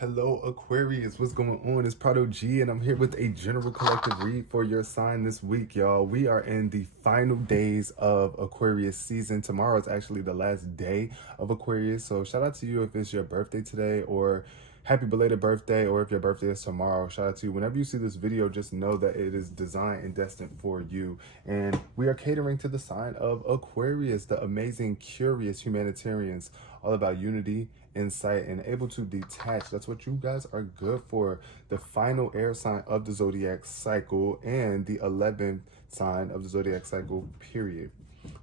Hello Aquarius, what's going on? It's Prado G and I'm here with a general collective read for your sign this week, y'all. We are in the final days of Aquarius season. Tomorrow is actually the last day of Aquarius, so shout out to you if it's your birthday today, or happy belated birthday, or if your birthday is tomorrow, shout out to you. Whenever you see this video, just know that it is designed and destined for you. And we are catering to the sign of Aquarius, the amazing, curious humanitarians, all about unity, insight, and able to detach. That's what you guys are good for. The final air sign of the zodiac cycle and the 11th sign of the zodiac cycle, period.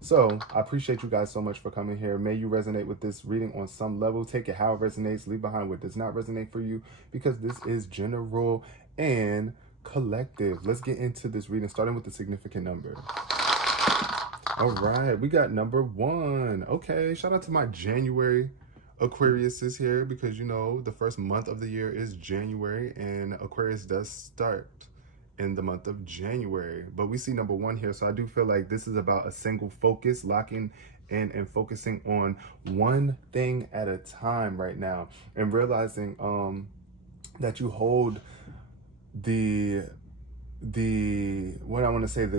So I appreciate you guys so much for coming here. May you resonate with this reading on some level. Take it how it resonates. Leave behind what does not resonate for you, because this is general and collective. Let's get into this reading, starting with the significant number. All right, we got number 1. Okay, shout out to my January Aquarius is here, because you know the first month of the year is January, and Aquarius does start in the month of January. But we see number 1 here, so I do feel like this is about a single focus, locking in and focusing on one thing at a time right now, and realizing that you hold the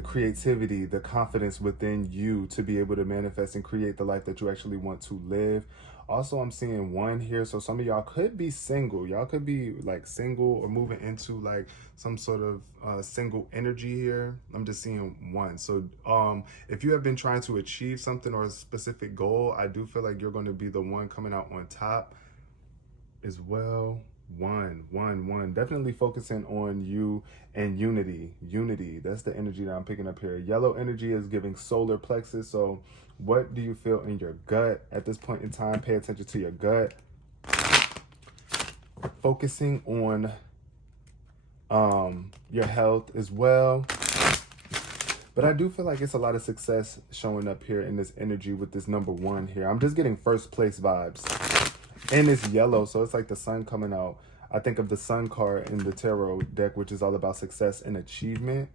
creativity, the confidence within you to be able to manifest and create the life that you actually want to live. Also, I'm seeing 1 here, so some of y'all could be single. Y'all could be like single or moving into like some sort of single energy here. I'm just seeing 1. So if you have been trying to achieve something or a specific goal, I do feel like you're going to be the one coming out on top as well. 1. Definitely focusing on you and unity. That's the energy that I'm picking up here. Yellow energy is giving solar plexus. So what do you feel in your gut at this point in time? Pay attention to your gut. Focusing on your health as well. But I do feel like it's a lot of success showing up here in this energy with this number 1 here. I'm just getting first place vibes. And it's yellow, so it's like the sun coming out. I think of the sun card in the tarot deck, which is all about success and achievement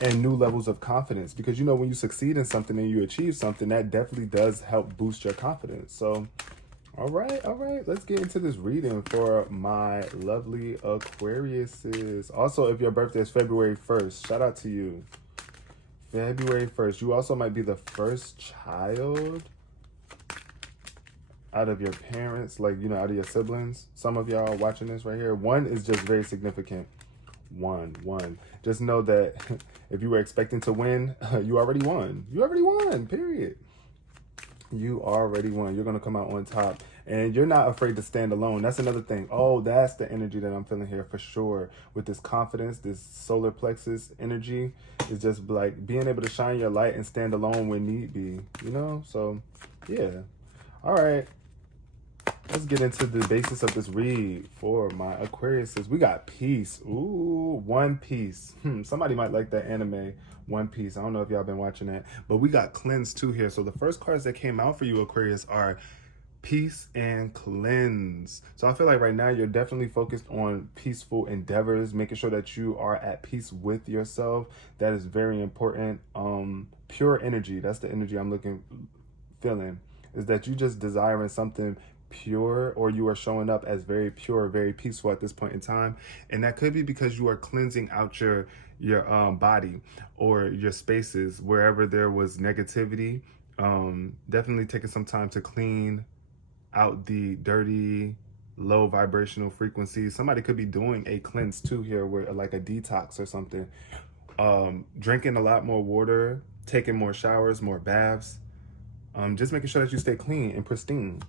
and new levels of confidence. Because, you know, when you succeed in something and you achieve something, that definitely does help boost your confidence. So, all right. Let's get into this reading for my lovely Aquariuses. Also, if your birthday is February 1st, shout out to you. February 1st. You also might be the first child out of your parents, like, you know, out of your siblings. Some of y'all watching this right here. 1 is just very significant. 1. Just know that if you were expecting to win, you already won. Period. You already won. You're going to come out on top, and you're not afraid to stand alone. That's another thing. Oh, that's the energy that I'm feeling here for sure. With this confidence, this solar plexus energy is just like being able to shine your light and stand alone when need be, you know? So, yeah. All right. Let's get into the basis of this read for my Aquariuses. We got peace. Ooh, One Piece. Somebody might like that anime, One Piece. I don't know if y'all been watching that. But we got cleanse too here. So the first cards that came out for you, Aquarius, are peace and cleanse. So I feel like right now you're definitely focused on peaceful endeavors, making sure that you are at peace with yourself. That is very important. Pure energy. That's the energy I'm feeling. Is that you just desiring something pure, or you are showing up as very pure, very peaceful at this point in time. And that could be because you are cleansing out your body or your spaces wherever there was negativity. Definitely taking some time to clean out the dirty, low vibrational frequencies. Somebody could be doing a cleanse too here, where like a detox or something. Drinking a lot more water, taking more showers, more baths. Just making sure that you stay clean and pristine.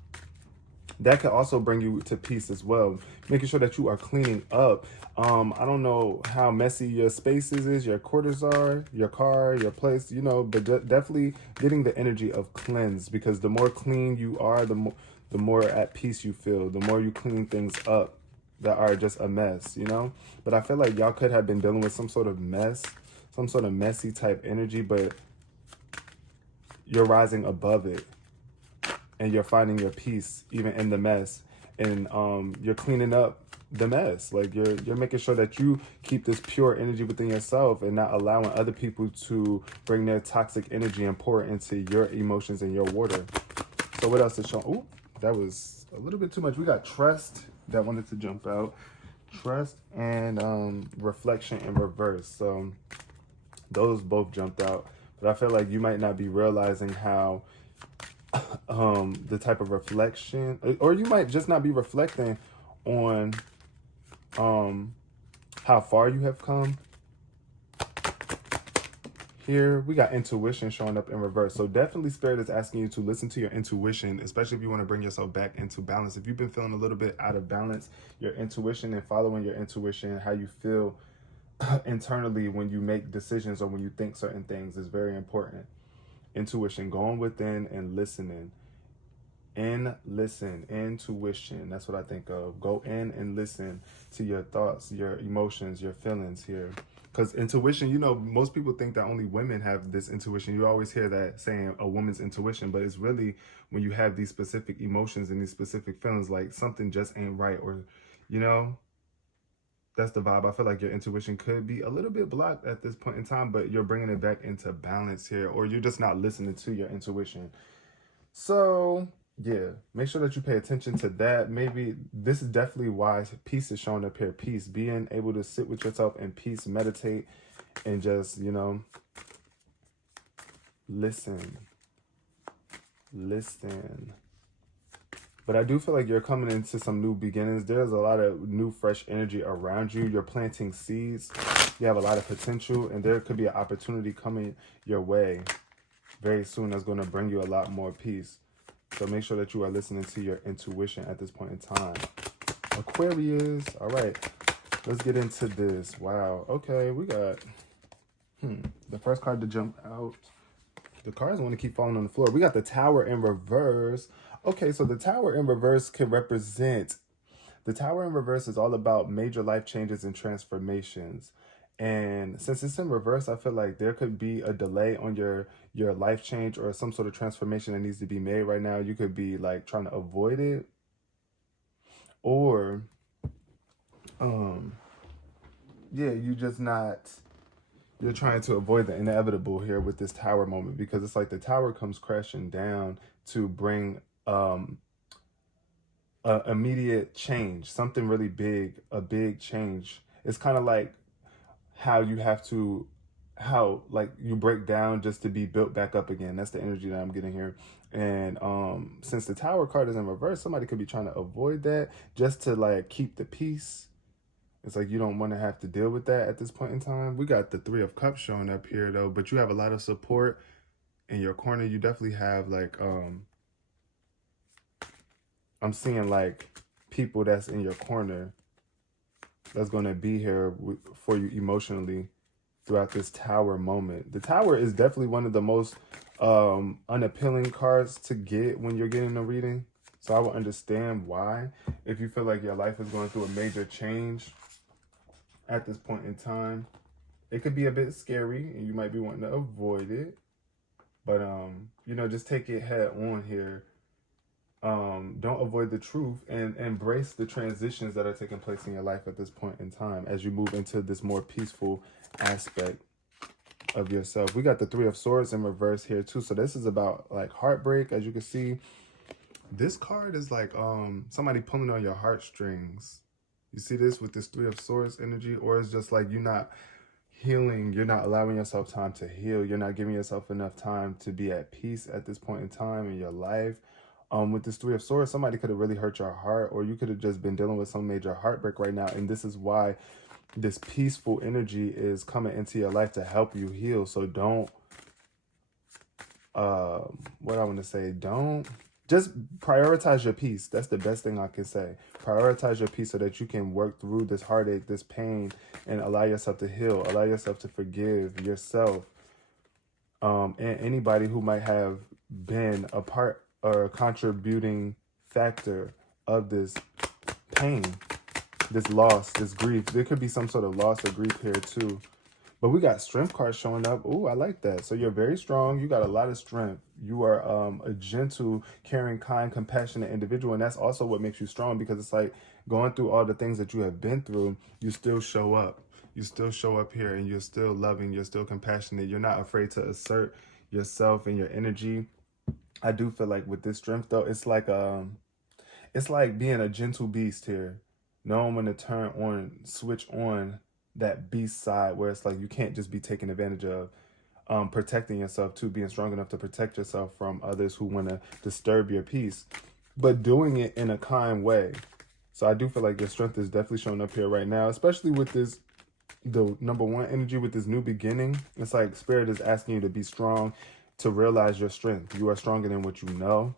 That could also bring you to peace as well. Making sure that you are cleaning up. I don't know how messy your spaces is, your quarters are, your car, your place, you know, but definitely getting the energy of cleanse, because the more clean you are, the more at peace you feel, the more you clean things up that are just a mess, you know? But I feel like y'all could have been dealing with some sort of mess, some sort of messy type energy, but you're rising above it. And you're finding your peace even in the mess, and you're cleaning up the mess. Like you're making sure that you keep this pure energy within yourself and not allowing other people to bring their toxic energy and pour it into your emotions and your water. So what else is showing? Ooh, that was a little bit too much. We got trust, that wanted to jump out. Trust and reflection in reverse. So those both jumped out. But I feel like you might not be realizing how the type of reflection, or you might just not be reflecting on how far you have come. Here we got intuition showing up in reverse. So definitely Spirit is asking you to listen to your intuition, especially if you want to bring yourself back into balance. If you've been feeling a little bit out of balance, your intuition and following your intuition, how you feel internally when you make decisions or when you think certain things is very important. Intuition, going within and listening. Intuition. That's what I think of. Go in and listen to your thoughts, your emotions, your feelings here. Because intuition, you know, most people think that only women have this intuition. You always hear that saying a woman's intuition, but it's really when you have these specific emotions and these specific feelings, like something just ain't right, or, you know, that's the vibe. I feel like your intuition could be a little bit blocked at this point in time, but you're bringing it back into balance here, or you're just not listening to your intuition. So yeah, make sure that you pay attention to that. Maybe this is definitely why peace is showing up here. Peace, being able to sit with yourself in peace, meditate, and just, you know, listen. But I do feel like you're coming into some new beginnings. There's a lot of new, fresh energy around you. You're planting seeds. You have a lot of potential, and there could be an opportunity coming your way very soon that's going to bring you a lot more peace. So make sure that you are listening to your intuition at this point in time. Aquarius. All right. Let's get into this. Wow. Okay, we got the first card to jump out. The cards want to keep falling on the floor. We got the Tower in reverse. Okay, so the Tower in reverse can represent... The Tower in reverse is all about major life changes and transformations. And since it's in reverse, I feel like there could be a delay on your life change or some sort of transformation that needs to be made right now. You could be like trying to avoid it, or yeah, you're trying to avoid the inevitable here with this Tower moment, because it's like the Tower comes crashing down to bring immediate change, something really big, a big change. It's kind of like how you break down just to be built back up again. That's the energy that I'm getting here. And since the Tower card is in reverse, somebody could be trying to avoid that just to like keep the peace. It's like you don't want to have to deal with that at this point in time. We got the Three of Cups showing up here though, but you have a lot of support in your corner. You definitely have like I'm seeing like people that's in your corner that's going to be here for you emotionally throughout this Tower moment. The Tower is definitely one of the most unappealing cards to get when you're getting a reading. So I will understand why. If you feel like your life is going through a major change at this point in time, it could be a bit scary and you might be wanting to avoid it. But, you know, just take it head on here. Don't avoid the truth and embrace the transitions that are taking place in your life at this point in time as you move into this more peaceful aspect of yourself. We got the Three of Swords in reverse here too. So this is about like heartbreak. As you can see, this card is like somebody pulling on your heartstrings. You see this with this Three of Swords energy, or it's just like you're not healing. You're not allowing yourself time to heal. You're not giving yourself enough time to be at peace at this point in time in your life. With this Three of Swords, somebody could have really hurt your heart, or you could have just been dealing with some major heartbreak right now. And this is why this peaceful energy is coming into your life to help you heal. So don't, don't just prioritize your peace. That's the best thing I can say. Prioritize your peace so that you can work through this heartache, this pain, and allow yourself to heal. Allow yourself to forgive yourself and anybody who might have been a part or a contributing factor of this pain, this loss, this grief. There could be some sort of loss or grief here too. But we got strength cards showing up. Ooh, I like that. So you're very strong. You got a lot of strength. You are a gentle, caring, kind, compassionate individual. And that's also what makes you strong, because it's like going through all the things that you have been through, you still show up. You still show up here and you're still loving. You're still compassionate. You're not afraid to assert yourself and your energy. I do feel like with this strength though, it's like It's like being a gentle beast here, knowing when to switch on that beast side, where it's like you can't just be taken advantage of. Protecting yourself too, being strong enough to protect yourself from others who want to disturb your peace, but doing it in a kind way. So I do feel like your strength is definitely showing up here right now, especially with this, the number one energy with this new beginning. It's like Spirit is asking you to be strong, to realize your strength. You are stronger than what you know.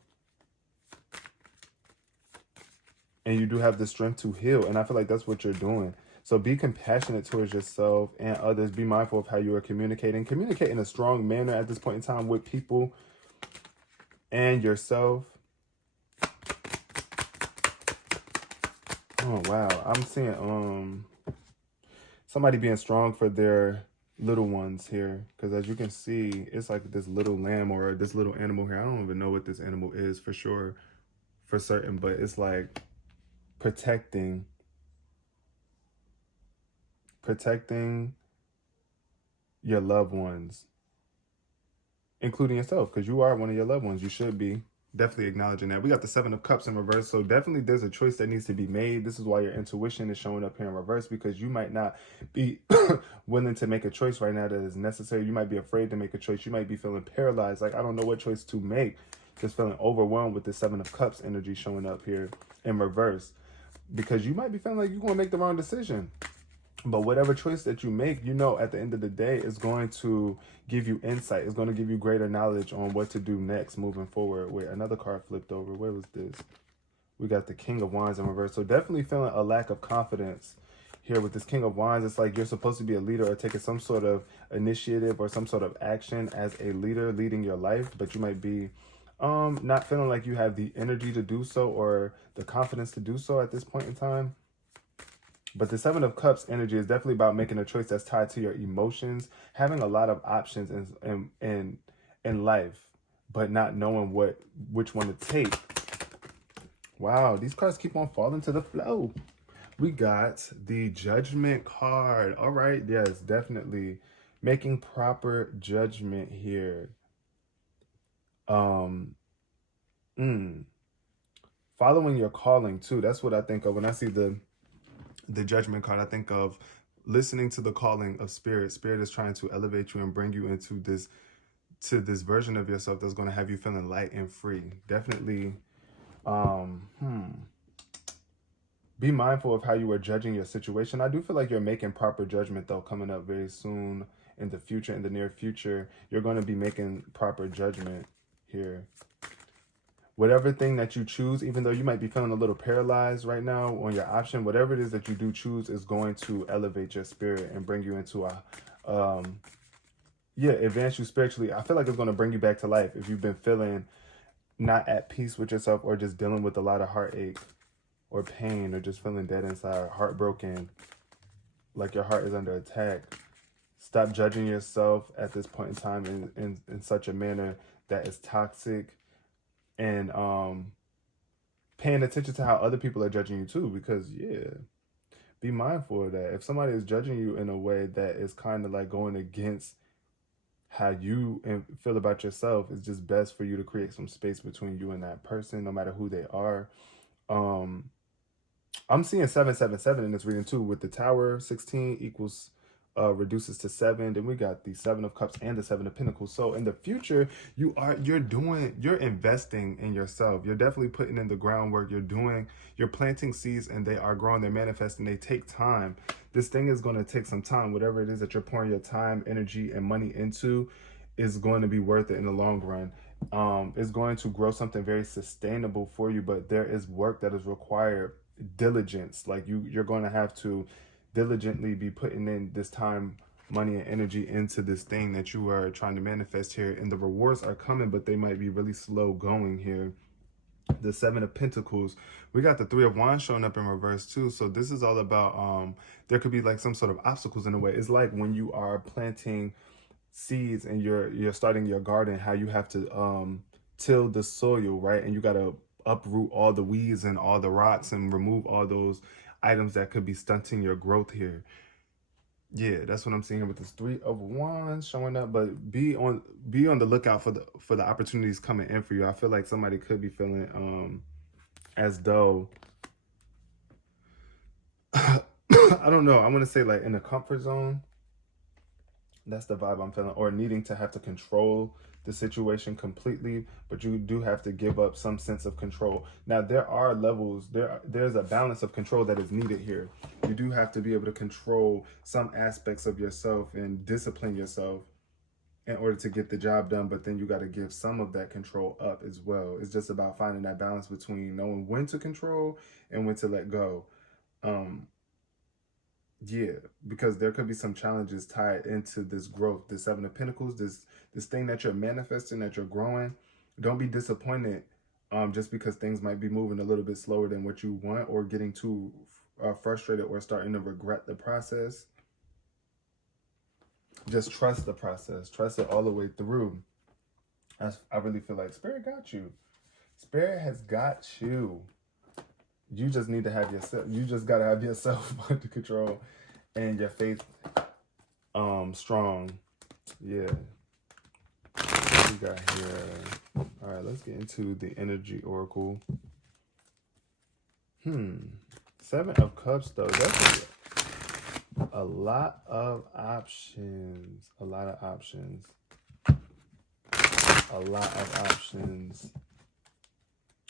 And you do have the strength to heal. And I feel like that's what you're doing. So be compassionate towards yourself and others. Be mindful of how you are communicating. Communicate in a strong manner at this point in time with people and yourself. Oh, wow. I'm seeing somebody being strong for their little ones here. Because as you can see, it's like this little lamb or this little animal here. I don't even know what this animal is for sure, for certain. But it's like protecting your loved ones, including yourself, because you are one of your loved ones. You should be definitely acknowledging that. We got the Seven of Cups in reverse, so definitely there's a choice that needs to be made. This is why your intuition is showing up here in reverse, because you might not be willing to make a choice right now that is necessary. You might be afraid to make a choice. You might be feeling paralyzed, like I don't know what choice to make, just feeling overwhelmed with the Seven of Cups energy showing up here in reverse, because you might be feeling like you're going to make the wrong decision. But whatever choice that you make, you know, at the end of the day, is going to give you insight. It's going to give you greater knowledge on what to do next moving forward. Wait, another card flipped over. Where was this? We got the King of Wands in reverse. So definitely feeling a lack of confidence here with this King of Wands. It's like you're supposed to be a leader or taking some sort of initiative or some sort of action as a leader leading your life. But you might be not feeling like you have the energy to do so or the confidence to do so at this point in time. But the Seven of Cups energy is definitely about making a choice that's tied to your emotions, having a lot of options in life, but not knowing which one to take. Wow, these cards keep on falling to the flow. We got the Judgment card. All right, yes, definitely making proper judgment here. Following your calling too. That's what I think of when I see the Judgment card. I think of listening to the calling of Spirit. Spirit is trying to elevate you and bring you into this version of yourself that's going to have you feeling light and free. Definitely be mindful of how you are judging your situation. I do feel like you're making proper judgment though, coming up very soon in the future, in the near future. You're going to be making proper judgment here. Whatever thing that you choose, even though you might be feeling a little paralyzed right now on your option, whatever it is that you do choose is going to elevate your spirit and bring you into advance you spiritually. I feel like it's going to bring you back to life if you've been feeling not at peace with yourself or just dealing with a lot of heartache or pain or just feeling dead inside, heartbroken, like your heart is under attack. Stop judging yourself at this point in time in such a manner that is toxic. And paying attention to how other people are judging you too, because be mindful of that. If somebody is judging you in a way that is kind of like going against how you feel about yourself, it's just best for you to create some space between you and that person, no matter who they are. I'm seeing 777 in this reading too, with the Tower. 16 equals reduces to 7. Then we got the 7 of Cups and the 7 of Pentacles. So in the future, you're investing in yourself. You're definitely putting in the groundwork. You're planting seeds and they are growing, they're manifesting, they take time. This thing is going to take some time. Whatever it is that you're pouring your time, energy, and money into is going to be worth it in the long run. It's going to grow something very sustainable for you, but there is work that is required, diligence. Like you're going to have to diligently be putting in this time, money, and energy into this thing that you are trying to manifest here. And the rewards are coming, but they might be really slow going here. The 7 of Pentacles. We got the 3 of Wands showing up in reverse too. So this is all about, there could be like some sort of obstacles in a way. It's like when you are planting seeds and you're starting your garden, how you have to till the soil, right? And you got to uproot all the weeds and all the rocks and remove all those items that could be stunting your growth here. Yeah, that's what I'm seeing with this 3 of Wands showing up. But be on the lookout for the opportunities coming in for you. I feel like somebody could be feeling as though, I don't know, I want to say like in a comfort zone. That's the vibe I'm feeling. Or needing to have to control the situation completely, but you do have to give up some sense of control. Now, there are levels, there's a balance of control that is needed here. You do have to be able to control some aspects of yourself and discipline yourself in order to get the job done, but then you got to give some of that control up as well. It's just about finding that balance between knowing when to control and when to let go. Yeah, because there could be some challenges tied into this growth, this Seven of Pentacles, this thing that you're manifesting, that you're growing. Don't be disappointed just because things might be moving a little bit slower than what you want, or getting too frustrated or starting to regret the process. Just trust the process. Trust it all the way through. I really feel like Spirit got you. Spirit has got you. You just need to have yourself. You just got to have yourself under control and your faith strong. Yeah. What we got here? All right, let's get into the energy oracle. 7 of Cups, though. That's a lot of options. A lot of options. A lot of options.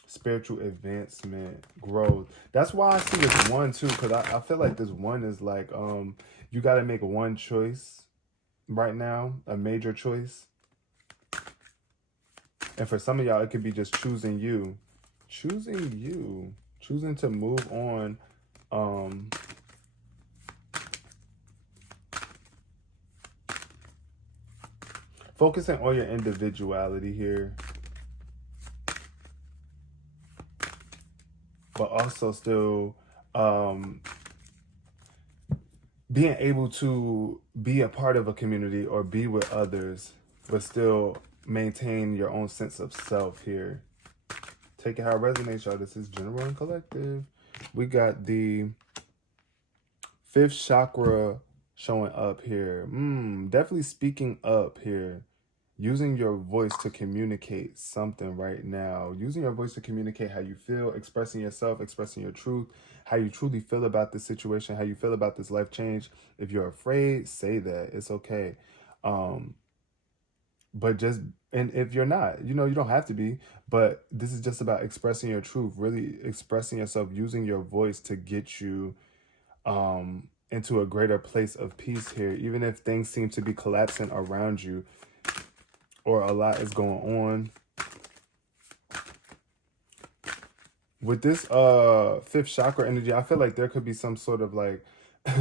Spiritual advancement, growth. That's why I see this one too, because I feel like this one is like you got to make one choice right now, a major choice. And for some of y'all, it could be just choosing you, choosing to move on. Focusing on your individuality here, but also still being able to be a part of a community or be with others, but still maintain your own sense of self here. Take it how it resonates, y'all. This is general and collective. We got the 5th chakra showing up here. Definitely speaking up here. Using your voice to communicate something right now. Using your voice to communicate how you feel, expressing yourself, expressing your truth, how you truly feel about this situation, how you feel about this life change. If you're afraid, say that. It's okay. But just, and if you're not, you know, you don't have to be, but this is just about expressing your truth, really expressing yourself, using your voice to get you into a greater place of peace here, even if things seem to be collapsing around you or a lot is going on. With this 5th chakra energy, I feel like there could be some sort of like,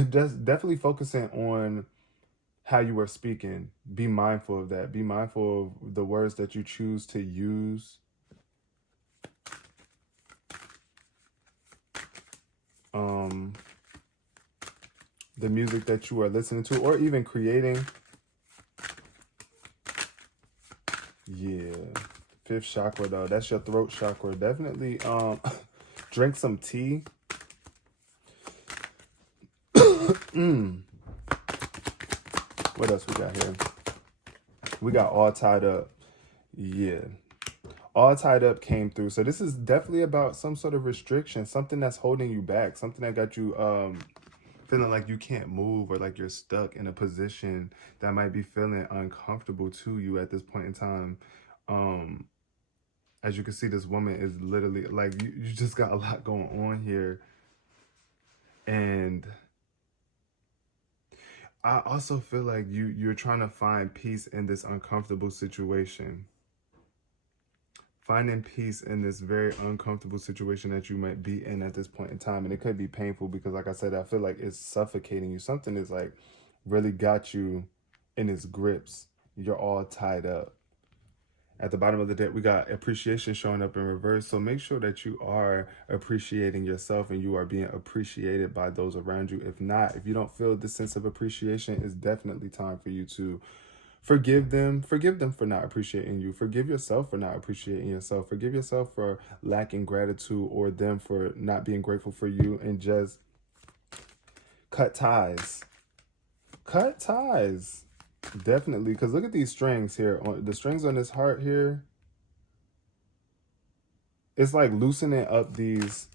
just definitely focusing on how you are speaking. Be mindful of that. Be mindful of the words that you choose to use. The music that you are listening to or even creating. Yeah. 5th chakra, though. That's your throat chakra. Definitely drink some tea. What else we got here? We got all tied up. Yeah. All tied up came through. So this is definitely about some sort of restriction, something that's holding you back, something that got you feeling like you can't move, or like you're stuck in a position that might be feeling uncomfortable to you at this point in time. As you can see, this woman is literally like, you just got a lot going on here. And I also feel like you're trying to find peace in this uncomfortable situation. Finding peace in this very uncomfortable situation that you might be in at this point in time. And it could be painful because, like I said, I feel like it's suffocating you. Something is like really got you in its grips. You're all tied up. At the bottom of the deck, we got appreciation showing up in reverse. So make sure that you are appreciating yourself and you are being appreciated by those around you. If not, if you don't feel this sense of appreciation, it's definitely time for you to forgive them. Forgive them for not appreciating you. Forgive yourself for not appreciating yourself. Forgive yourself for lacking gratitude, or them for not being grateful for you, and just cut ties. Cut ties. Definitely, because look at these strings here. The strings on this heart here. it's like loosening up these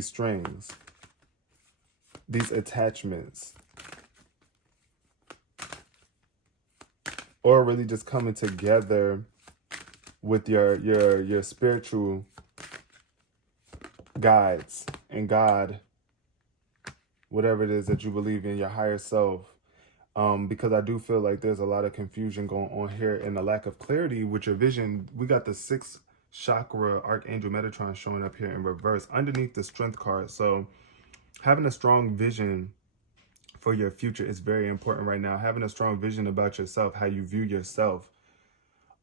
strings, these attachments, or really just coming together with your spiritual guides and God, whatever it is that you believe in, your higher self. Because I do feel like there's a lot of confusion going on here and a lack of clarity with your vision. We got the 6th chakra Archangel Metatron showing up here in reverse underneath the Strength card. So having a strong vision for your future is very important right now. Having a strong vision about yourself, how you view yourself,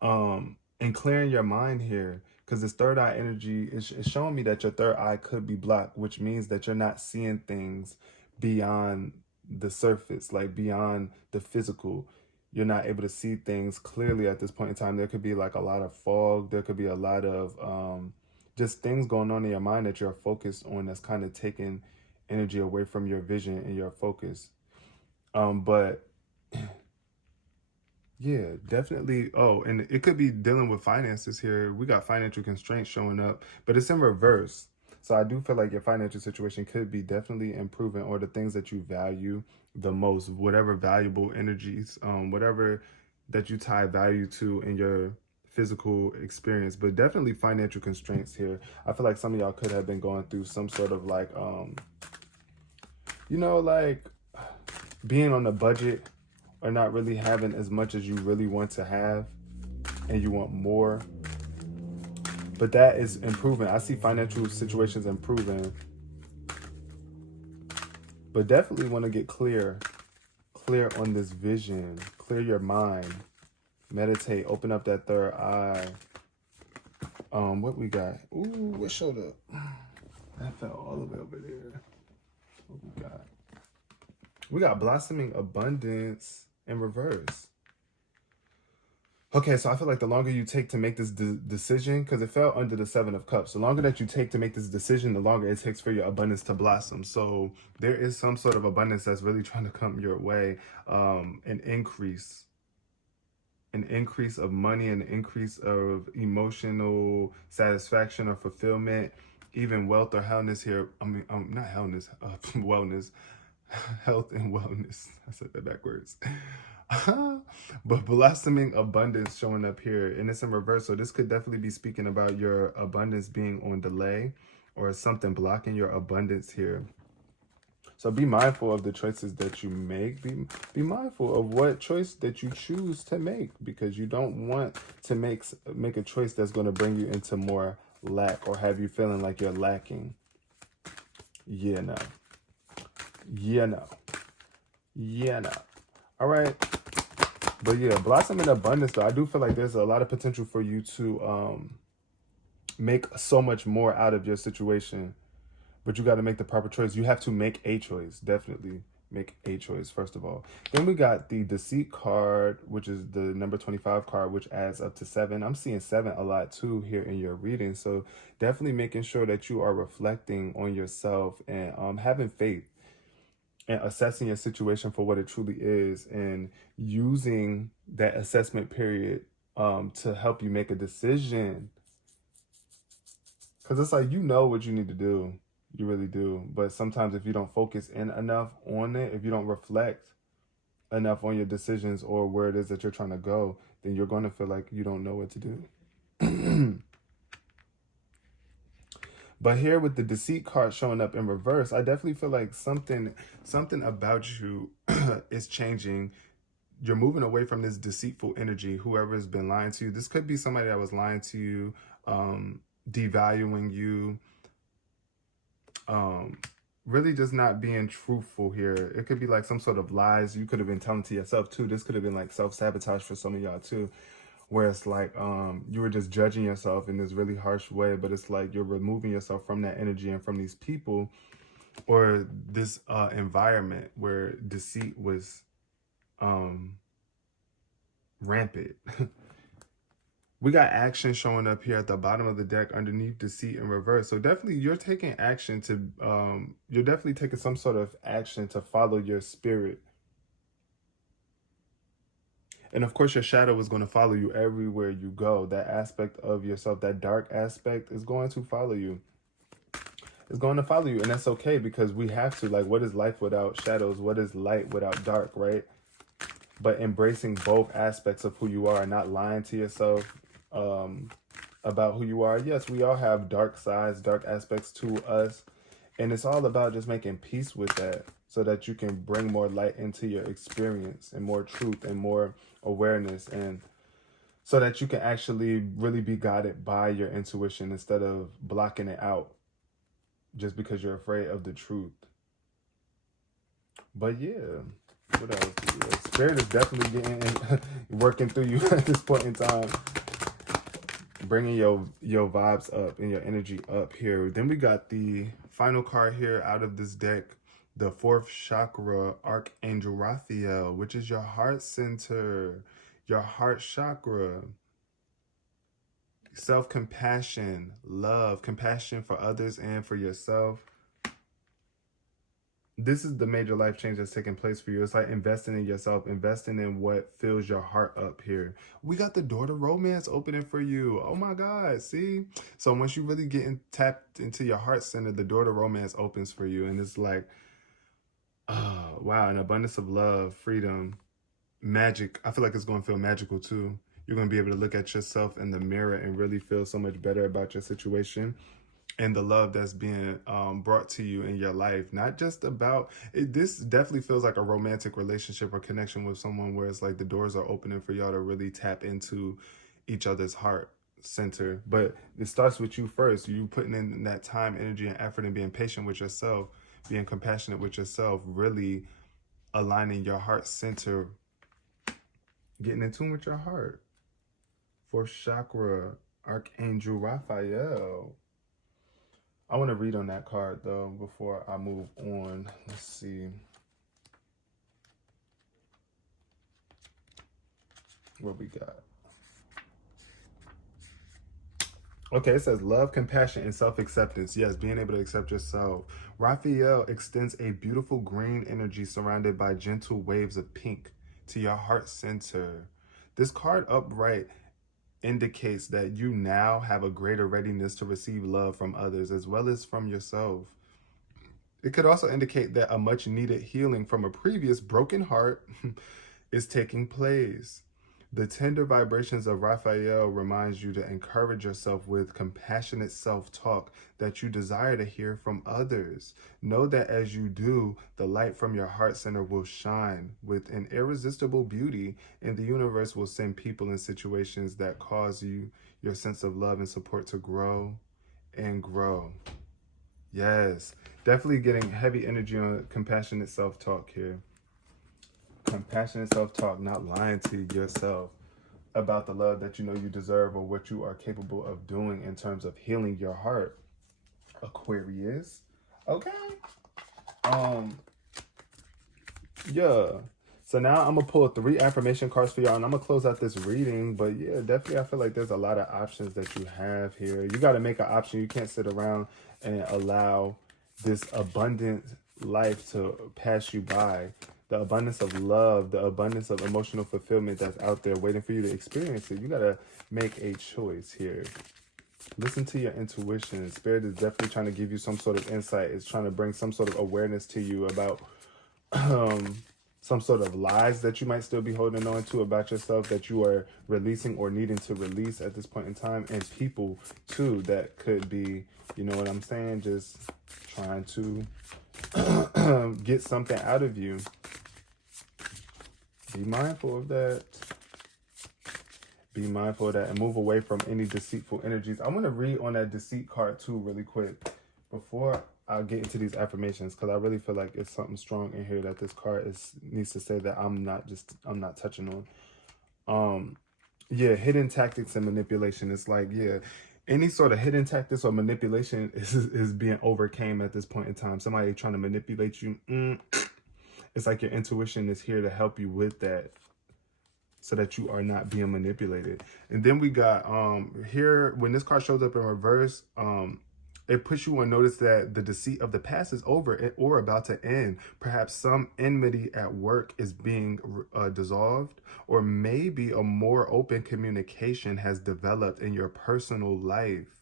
and clearing your mind here. Because this third eye energy is showing me that your third eye could be blocked, which means that you're not seeing things beyond the surface, like beyond the physical. You're not able to see things clearly at this point in time. There could be like a lot of fog. There could be a lot of just things going on in your mind that you're focused on that's kind of taking energy away from your vision and your focus. But yeah, definitely. Oh, and it could be dealing with finances here. We got financial constraints showing up, but it's in reverse. So I do feel like your financial situation could be definitely improving, or the things that you value the most, whatever valuable energies, whatever that you tie value to in your physical experience, but definitely financial constraints here. I feel like some of y'all could have been going through some sort of like, like being on a budget, or not really having as much as you really want to have, and you want more. But that is improving. I see financial situations improving. But definitely want to get clear on this vision. Clear your mind. Meditate. Open up that third eye. What we got? Ooh, what showed up? That fell all the way over there. What we got? We got blossoming abundance in reverse. Okay, so I feel like the longer you take to make this decision, because it fell under the 7 of Cups, the longer that you take to make this decision, the longer it takes for your abundance to blossom. So there is some sort of abundance that's really trying to come your way. An increase of money, an increase of emotional satisfaction or fulfillment, even wealth or wellness here. I mean, not wellness, wellness. Health and wellness. I said that backwards. But blossoming abundance showing up here, and it's in reverse. So this could definitely be speaking about your abundance being on delay, or something blocking your abundance here. So be mindful of the choices that you make. Be mindful of what choice that you choose to make, because you don't want to make a choice that's going to bring you into more lack, or have you feeling like you're lacking. Yeah, no. All right. But yeah, blossom in abundance, though. I do feel like there's a lot of potential for you to make so much more out of your situation. But you got to make the proper choice. You have to make a choice. Definitely make a choice, first of all. Then we got the Deceit card, which is the number 25 card, which adds up to 7. I'm seeing 7 a lot, too, here in your reading. So definitely making sure that you are reflecting on yourself and having faith, and assessing your situation for what it truly is, and using that assessment period to help you make a decision. Because it's like, you know what you need to do. You really do. But sometimes if you don't focus in enough on it, if you don't reflect enough on your decisions or where it is that you're trying to go, then you're going to feel like you don't know what to do. But here with the Deceit card showing up in reverse, I definitely feel like something about you is changing. You're moving away from this deceitful energy. Whoever has been lying to you, this could be somebody that was lying to you, devaluing you, really just not being truthful here. It could be like some sort of lies you could have been telling to yourself too. This could have been like self-sabotage for some of y'all too, where it's like you were just judging yourself in this really harsh way, but it's like you're removing yourself from that energy and from these people, or this environment where deceit was rampant. We got action showing up here at the bottom of the deck underneath Deceit in reverse. So definitely you're taking action to, you're definitely taking some sort of action to follow your spirit. And of course, your shadow is going to follow you everywhere you go. That aspect of yourself, that dark aspect, is going to follow you. It's going to follow you. And that's okay, because we have to. Like, what is life without shadows? What is light without dark, right? But embracing both aspects of who you are, not lying to yourself about who you are. Yes, we all have dark sides, dark aspects to us. And it's all about just making peace with that, so that you can bring more light into your experience, and more truth, and more awareness, and so that you can actually really be guided by your intuition instead of blocking it out just because you're afraid of the truth. But yeah, what else? Yeah, Spirit is definitely working through you at this point in time, bringing your vibes up and your energy up here. Then we got the final card here out of this deck, the 4th chakra, Archangel Raphael, which is your heart center, your heart chakra. Self-compassion, love, compassion for others and for yourself. This is the major life change that's taking place for you. It's like investing in yourself, investing in what fills your heart up here. We got the door to romance opening for you. Oh my God, see? So once you really get tapped into your heart center, the door to romance opens for you. And it's like, oh, wow, an abundance of love, freedom, magic. I feel like it's going to feel magical too. You're going to be able to look at yourself in the mirror and really feel so much better about your situation and the love that's being brought to you in your life. Not just about it. This definitely feels like a romantic relationship or connection with someone where it's like the doors are opening for y'all to really tap into each other's heart center. But it starts with you first. You putting in that time, energy, and effort, and being patient with yourself, being compassionate with yourself, really aligning your heart center, getting in tune with your heart. 4th chakra, Archangel Raphael. I want to read on that card though before I move on. Let's see. What we got? Okay, it says love, compassion, and self-acceptance. Yes, being able to accept yourself. Raphael extends a beautiful green energy surrounded by gentle waves of pink to your heart center. This card upright indicates that you now have a greater readiness to receive love from others as well as from yourself. It could also indicate that a much needed healing from a previous broken heart is taking place. The tender vibrations of Raphael reminds you to encourage yourself with compassionate self-talk that you desire to hear from others. Know that as you do, the light from your heart center will shine with an irresistible beauty, and the universe will send people and situations that cause your sense of love and support to grow and grow. Yes, definitely getting heavy energy on compassionate self-talk here. Compassionate self-talk, not lying to yourself about the love that you know you deserve or what you are capable of doing in terms of healing your heart. Aquarius. Okay. Yeah. So now I'm gonna pull 3 affirmation cards for y'all, and I'm gonna close out this reading. But yeah, definitely I feel like there's a lot of options that you have here. You got to make an option. You can't sit around and allow this abundant life to pass you by. The abundance of love, the abundance of emotional fulfillment that's out there waiting for you to experience it. You got to make a choice here. Listen to your intuition. Spirit is definitely trying to give you some sort of insight. It's trying to bring some sort of awareness to you about some sort of lies that you might still be holding on to about yourself that you are releasing or needing to release at this point in time. And people, too, that could be, you know what I'm saying, just trying to get something out of you. Be mindful of that. Be mindful of that and move away from any deceitful energies. I want to read on that deceit card too really quick before I get into these affirmations, because I really feel like it's something strong in here that this card needs to say that I'm not touching on. Yeah, hidden tactics and manipulation. It's like, yeah, any sort of hidden tactics or manipulation is being overcame at this point in time. Somebody trying to manipulate you. It's like your intuition is here to help you with that so that you are not being manipulated. And then we got here, when this card shows up in reverse, It puts you on notice that the deceit of the past is over or about to end. Perhaps some enmity at work is being dissolved, or maybe a more open communication has developed in your personal life.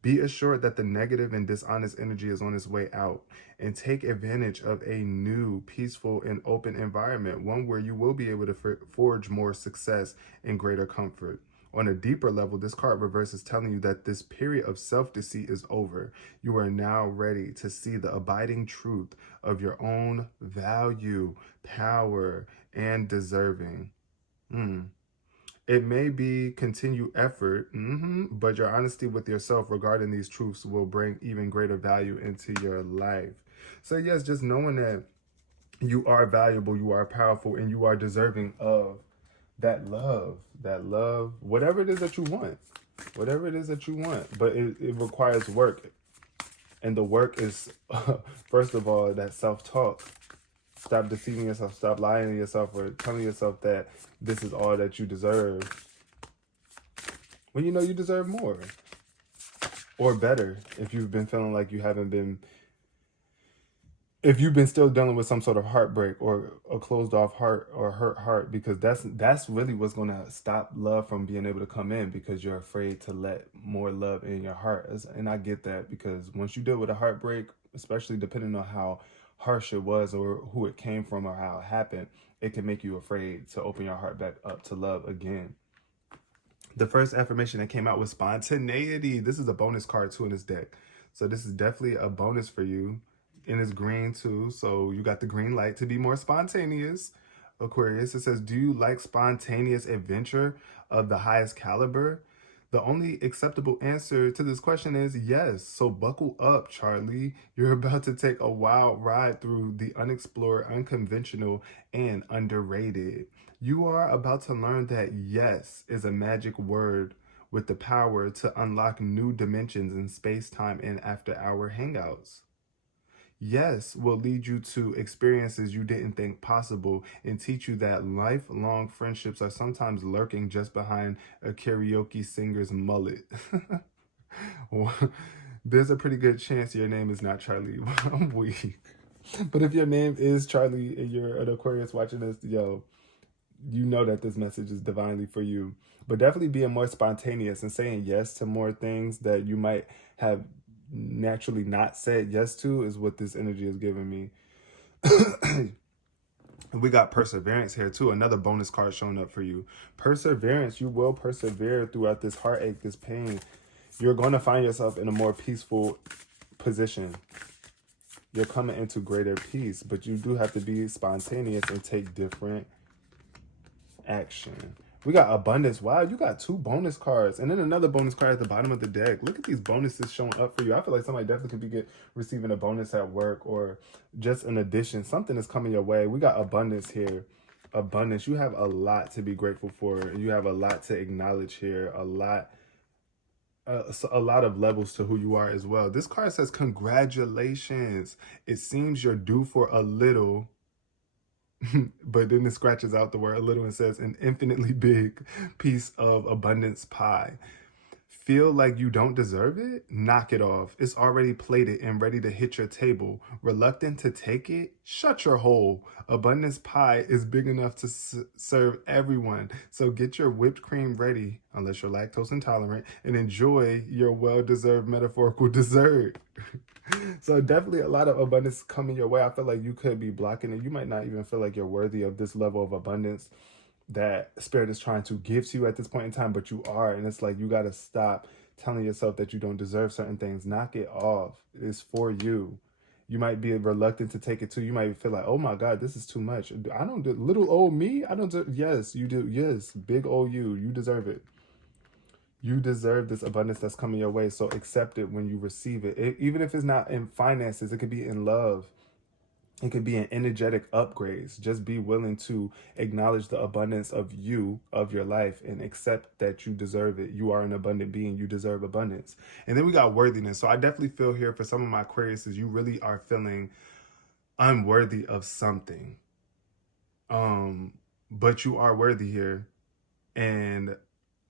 Be assured that the negative and dishonest energy is on its way out, and take advantage of a new, peaceful, and open environment, one where you will be able to forge more success and greater comfort. On a deeper level, this card reverse is telling you that this period of self-deceit is over. You are now ready to see the abiding truth of your own value, power, and deserving. It may be continued effort, but your honesty with yourself regarding these truths will bring even greater value into your life. So yes, just knowing that you are valuable, you are powerful, and you are deserving of that love, whatever it is that you want, whatever it is that you want. But it requires work. And the work is, first of all, that self-talk. Stop deceiving yourself. Stop lying to yourself or telling yourself that this is all that you deserve, when you know you deserve more or better. If you've been feeling like you haven't been, if you've been still dealing with some sort of heartbreak or a closed off heart or hurt heart, because that's really what's going to stop love from being able to come in, because you're afraid to let more love in your heart. And I get that, because once you deal with a heartbreak, especially depending on how harsh it was or who it came from or how it happened, it can make you afraid to open your heart back up to love again. The first affirmation that came out was spontaneity. This is a bonus card too in this deck. So this is definitely a bonus for you. And it's green too. So you got the green light to be more spontaneous, Aquarius. It says, do you like spontaneous adventure of the highest caliber? The only acceptable answer to this question is yes. So buckle up, Charlie. You're about to take a wild ride through the unexplored, unconventional, and underrated. You are about to learn that yes is a magic word with the power to unlock new dimensions in space-time and after-hour hangouts. Yes will lead you to experiences you didn't think possible and teach you that lifelong friendships are sometimes lurking just behind a karaoke singer's mullet. There's a pretty good chance your name is not Charlie. I'm weak. But if your name is Charlie and you're an Aquarius watching this, yo, you know that this message is divinely for you. But definitely being more spontaneous and saying yes to more things that you might have naturally not said yes to is what this energy is giving me. We got perseverance here too, another bonus card showing up for you. Perseverance. You will persevere throughout this heartache, this pain. You're going to find yourself in a more peaceful position. You're coming into greater peace, but you do have to be spontaneous and take different action. We got abundance. Wow, you got 2 bonus cards. And then another bonus card at the bottom of the deck. Look at these bonuses showing up for you. I feel like somebody definitely could be receiving a bonus at work or just an addition. Something is coming your way. We got abundance here. Abundance. You have a lot to be grateful for. You have a lot to acknowledge here. A lot of levels to who you are as well. This card says, congratulations. It seems you're due for a little... but then it scratches out the word a little and says an infinitely big piece of abundance pie. Feel like you don't deserve it? Knock it off. It's already plated and ready to hit your table. Reluctant to take it? Shut your hole. Abundance pie is big enough to serve everyone. So get your whipped cream ready, unless you're lactose intolerant, and enjoy your well-deserved metaphorical dessert. So definitely a lot of abundance coming your way. I feel like you could be blocking it. You might not even feel like you're worthy of this level of abundance that Spirit is trying to give to you at this point in time, but you are. And it's like, you got to stop telling yourself that you don't deserve certain things. Knock it off. It's for you. You might be reluctant to take it too. You might feel like, oh my God, this is too much. I don't do little old me. I don't do. Yes, you do. Yes, big old you. You deserve it. You deserve this abundance that's coming your way. So accept it when you receive it. Even if it's not in finances, it could be in love. It could be in energetic upgrades. Just be willing to acknowledge the abundance of you, of your life, and accept that you deserve it. You are an abundant being. You deserve abundance. And then we got worthiness. So I definitely feel here for some of my Aquariuses, you really are feeling unworthy of something. But you are worthy here. And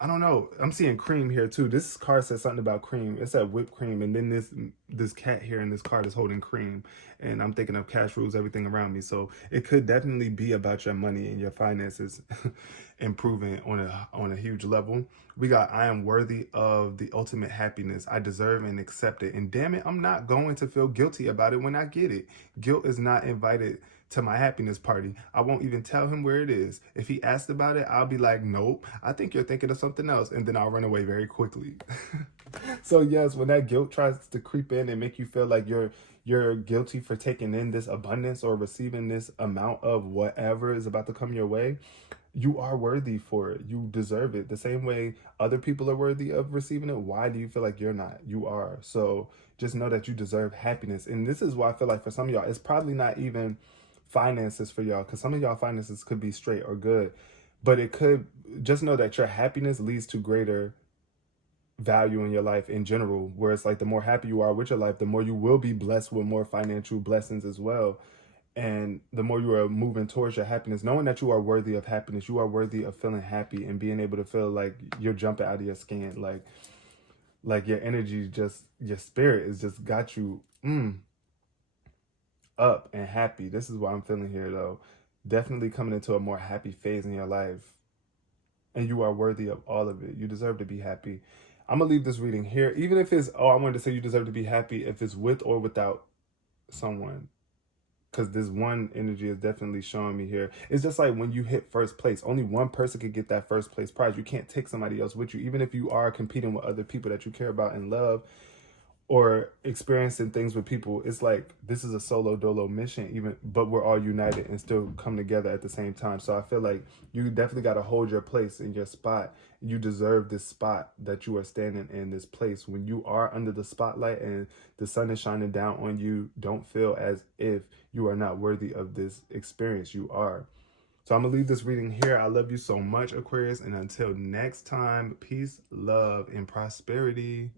I don't know. I'm seeing cream here too. This card says something about cream. It said whipped cream, and then this cat here in this card is holding cream. And I'm thinking of cash rules everything around me. So it could definitely be about your money and your finances improving on a huge level. We got, I am worthy of the ultimate happiness. I deserve and accept it. And damn it, I'm not going to feel guilty about it when I get it. Guilt is not invited to my happiness party. I won't even tell him where it is. If he asked about it, I'll be like, nope, I think you're thinking of something else. And then I'll run away very quickly. So yes, when that guilt tries to creep in and make you feel like you're guilty for taking in this abundance or receiving this amount of whatever is about to come your way, you are worthy for it. You deserve it. The same way other people are worthy of receiving it. Why do you feel like you're not? You are. So just know that you deserve happiness. And this is why I feel like for some of y'all, it's probably not even finances for y'all, because some of y'all finances could be straight or good, but it could, just know that your happiness leads to greater value in your life in general, where it's like the more happy you are with your life, the more you will be blessed with more financial blessings as well. And the more you are moving towards your happiness, knowing that you are worthy of happiness, you are worthy of feeling happy and being able to feel like you're jumping out of your skin, like your energy, just your spirit is just got you up and happy. This is what I'm feeling here though. Definitely coming into a more happy phase in your life. And you are worthy of all of it. You deserve to be happy. I'm going to leave this reading here. Even if it's, I wanted to say you deserve to be happy if it's with or without someone. Because this one energy is definitely showing me here. It's just like when you hit first place, only one person could get that first place prize. You can't take somebody else with you. Even if you are competing with other people that you care about and love, or experiencing things with people, it's like this is a solo dolo mission, but we're all united and still come together at the same time. So I feel like you definitely got to hold your place in your spot. You deserve this spot that you are standing in, this place. When you are under the spotlight and the sun is shining down on you, don't feel as if you are not worthy of this experience. You are. So I'm gonna leave this reading here. I love you so much, Aquarius, and until next time, peace, love, and prosperity.